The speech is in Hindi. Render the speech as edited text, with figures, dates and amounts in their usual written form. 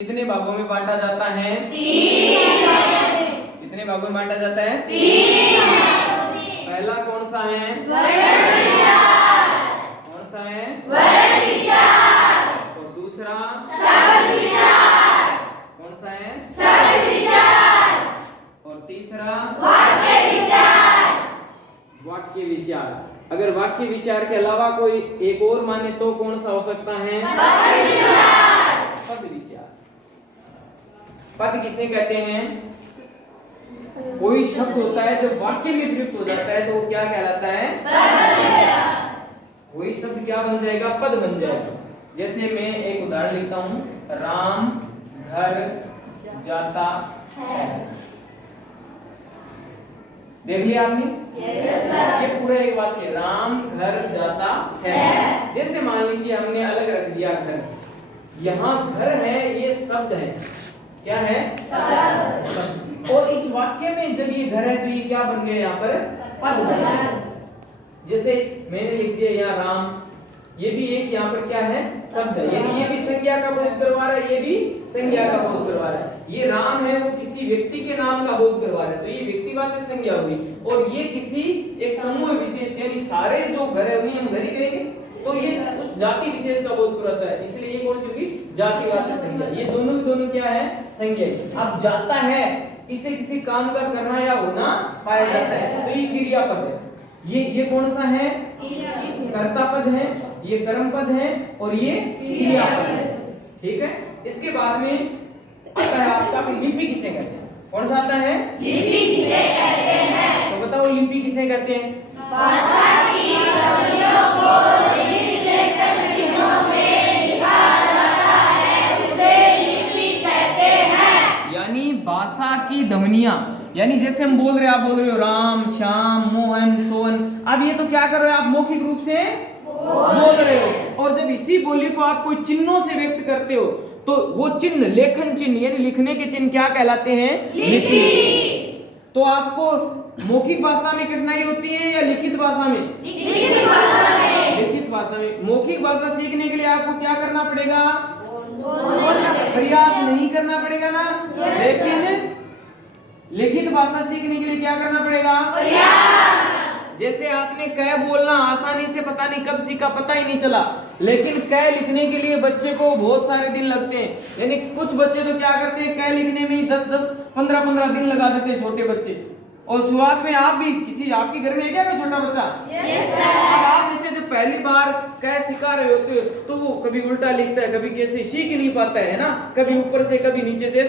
कितने भागों में बांटा जाता है? 3। कितने भागों में बांटा जाता है? 3। पहला कौन सा है? वर्ण विचार। कौन सा है? वर्ण विचार। और दूसरा? शब्द विचार। कौन सा है? शब्द विचार। और तीसरा? वाक्य विचार। वाक्य विचार। अगर वाक्य विचार के अलावा कोई एक और माने तो कौन सा हो सकता है? पद विचार। पद विचार। पद किसे कहते हैं? कोई शब्द होता है जब वाक्य में प्रयुक्त हो जाता है तो वो क्या कहलाता है? वही शब्द क्या बन जाएगा? पद बन जाएगा। जैसे मैं एक उदाहरण लिखता हूं, राम घर जाता है। देख लिया आपने? Yes sir. ये पूरा एक वाक्य, राम घर जाता है। जैसे मान लीजिए हमने अलग रख दिया घर, यहाँ घर है, ये शब्द है। क्या है? शब्द। और इस वाक्य में जब ये घर है तो ये क्या बन गया? यहाँ पर पद बन गया। जैसे मैंने लिख दिया यहाँ राम, ये भी एक यहाँ पर क्या है? शब्द है। यानी ये भी संज्ञा का बोध करवा रहा है, ये भी संज्ञा का बोध करवा रहा है। ये राम है वो किसी व्यक्ति के नाम का बोध करवा रहा है, तो ये व्यक्तिवाचक संज्ञा हुई। और ये किसी एक समूह विशेष, यानी सारे जो घर है उन्हें हम घर ही कहेंगे, तो ये उस जाति विशेष का बोध कराता है। इसलिए ये कौन सी होगी? जातिवाचक संज्ञा। ये दोनों के दोनों क्या है? संज्ञा। अब जाता है, इसे किसी काम का करना या होना पाया जाता है, तो ये क्रियापद है। ये कौन सा है? कर्ता पद है, ये कर्म पद है और ये क्रियापद है। ठीक है। इसके बाद में आता है आपका लिपि किसे कहते हैं? कौन सा आता है? लिपि किसे कहते हैं? तो बताओ लिपि किसे कहते हैं? भाषा की ध्वनियों को लिख लेकर चिन्हों में लिखा जाता है, उसे लिपि कहते हैं। यानी भाषा की ध्वनियां, यानी जैसे हम बोल रहे हैं, आप बोल रहे हो राम, श्याम, मोहन, सोहन। अब ये तो क्या कर रहे हो? आप मौखिक रूप से बोल रहे हो। और जब इसी बोली को आप कोई चिन्हों से व्यक्त करते हो तो वो चिन्ह, लेखन चिन्ह यानी लिखने के चिन्ह क्या कहलाते हैं? लिपि। तो आपको मौखिक भाषा में कठिनाई होती है या लिखित भाषा में? लिखित भाषा में। लिखित भाषा में। मौखिक भाषा सीखने के लिए आपको क्या करना पड़ेगा? बोलना पड़ेगा। प्रयास नहीं करना पड़ेगा ना? लेकिन लिखित भाषा सीखने के लिए क्या करना पड़ेगा? प्रयास। जैसे आपने क बोलना आसानी से पता नहीं कब सीखा, पता ही नहीं चला, लेकिन क लिखने के लिए बच्चे को बहुत सारे दिन लगते हैं। यानी कुछ बच्चे तो क्या करते हैं, क लिखने में ही 10-10, 15-15 दिन लगा देते हैं, छोटे बच्चे। और शुरुआत में आप भी, किसी आपके घर में है क्या कोई छोटा बच्चा? Yes sir. अब आप उसे जब पहली बार क सिखा रहे होते हो तो वो कभी उल्टा लिखता है, कभी कैसे सीख नहीं पाता है ना, कभी ऊपर से कभी नीचे से।